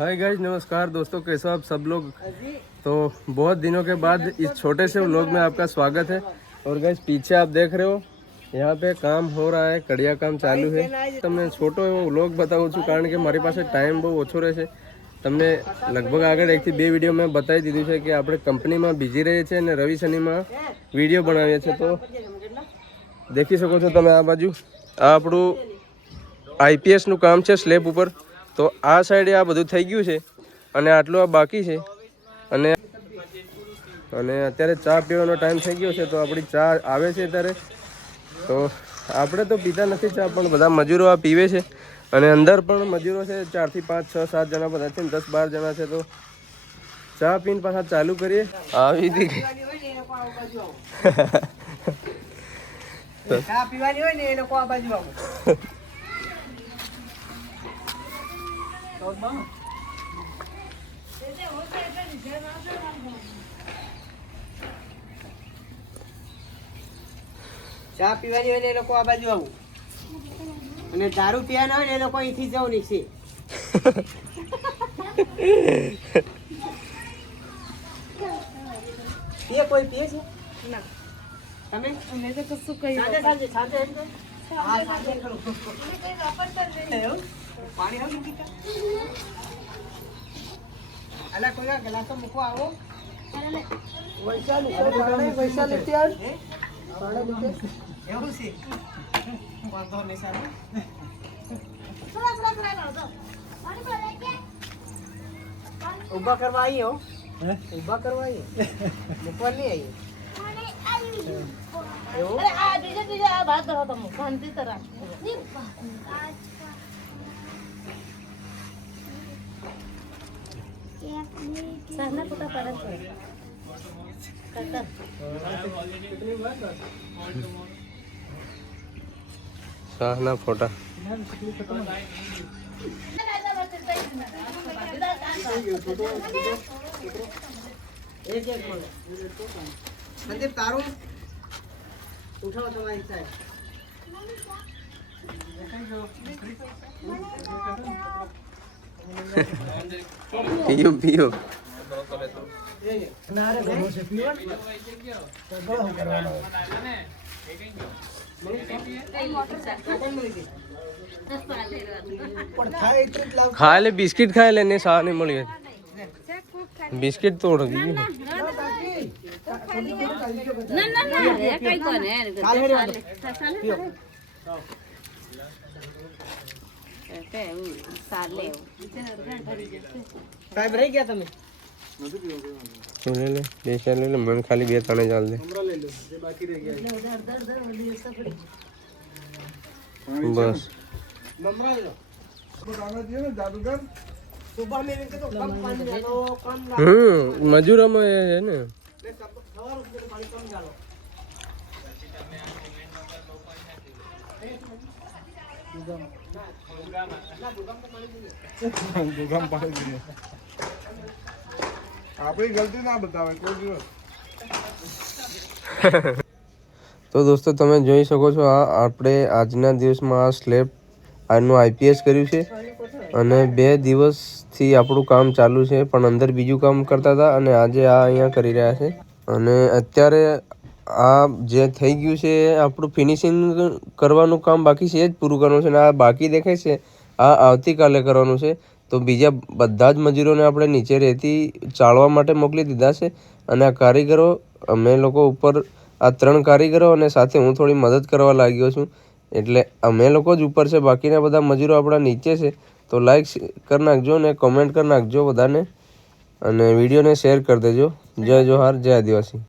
Hi guys नमस्कार दोस्तों कैसे हो आप सब लोग तो बहुत दिनों के बाद इस छोटे से व्लॉग में आपका स्वागत है और गाइस पीछे आप देख रहे हो यहाँ पे કામ હો રહા है કડિયા કામ ચાલુ છે તમને છોટો એવો વ્લોગ બતાવું છું કારણ કે મારી પાસે ટાઈમ બહુ ઓછો રહેશે તમને લગભગ આગળ એકથી બે વિડીયો મેં બતાવી દીધું છે કે આપણે કંપનીમાં બિઝી રહીએ છીએ અને રવિ શનિમાં વિડીયો બનાવીએ છીએ તો દેખી શકો છો તમે આ બાજુ આ આપણું આઈપીએસનું કામ છે સ્લેબ ઉપર તો આ સાઈડે આ બધું થઈ ગયું છે અને આટલું આ બાકી છે. અને અને અત્યારે ચા પીવાનો ટાઈમ થઈ ગયો છે તો આપણી ચા આવે છે ત્યારે તો આપણે તો પીતા નથી ચા પણ બધા મજૂરો આ પીવે છે. અને અંદર પણ મજૂરો છે ચારથી પાંચ છ સાત જણા બધા છે દસ બાર જણા છે તો ચા પીને પાછા ચાલુ કરીએ. આવી હતી ચા પીવાની હોય ને એ લોકો આ બાજુ આવો. ચા પીવાની હોય ને એ લોકો આ બાજુ આવું. અને દારૂ પીવાના હોય ને એ લોકો અહીંથી જવું નીચે પીએ કોઈ પીએ છે? તમે? એમ કરો? હા, સાંજે કરો. પાણી આવું નથી પીતા? અલા, કોઈના ગ્લાસો મૂકો આવો. હે? એવું છે? વાંધો નહીં સારું. ઊભા કરવા આવીએ હો. ઊભા કરવા આવીએ મૂકવા નહીં આવીએ એવું? શાહના ફોટા એક એક फोटा સંદીપ તારું? ઉઠાવો તમારી સાહેબ. પીયું પીયું ખાય લે બિસ્કિટ ખાય લે ને શા નહીં મળી બિસ્કિટ તોડ દીધું સાહેબ રહી ગયા તમે તું લે મન ખાલી બે ત્રણે ચાલ દે. બસ. હમ મજૂરોમાં છે ને. તો દોસ્તો, તમે જોઈ શકો છો આ આપણે આજના દિવસમાં આ સ્લેબ, આજનું આઈપીએસ કર્યું છે. અને બે દિવસથી આપણું કામ ચાલુ છે, પણ અંદર બીજું કામ કરતા હતા અને આજે આ અહીંયા કરી રહ્યા છે. અને અત્યારે આ જે થઈ ગયું છે, આપણું ફિનિશિંગ કરવાનું કામ બાકી છે જ પૂરું કરવાનું છે અને આ બાકી દેખાય છે, આ આવતીકાલે કરવાનું છે. તો બીજા બધા જ મજૂરોને આપણે નીચે રહેતી ચાળવા માટે મોકલી દીધા છે અને આ કારીગરો, અમે લોકો ઉપર આ ત્રણ કારીગરો અને સાથે હું થોડી મદદ કરવા લાગ્યો છું. એટલે અમે લોકો જ ઉપર છે, બાકીના બધા મજૂરો આપણા નીચે છે. તો લાઈક કરી નાખજો અને કોમેન્ટ કરી નાખજો બધાને. અને વિડીયોને શેર કરી દેજો. જય જોહાર, જય આદિવાસી.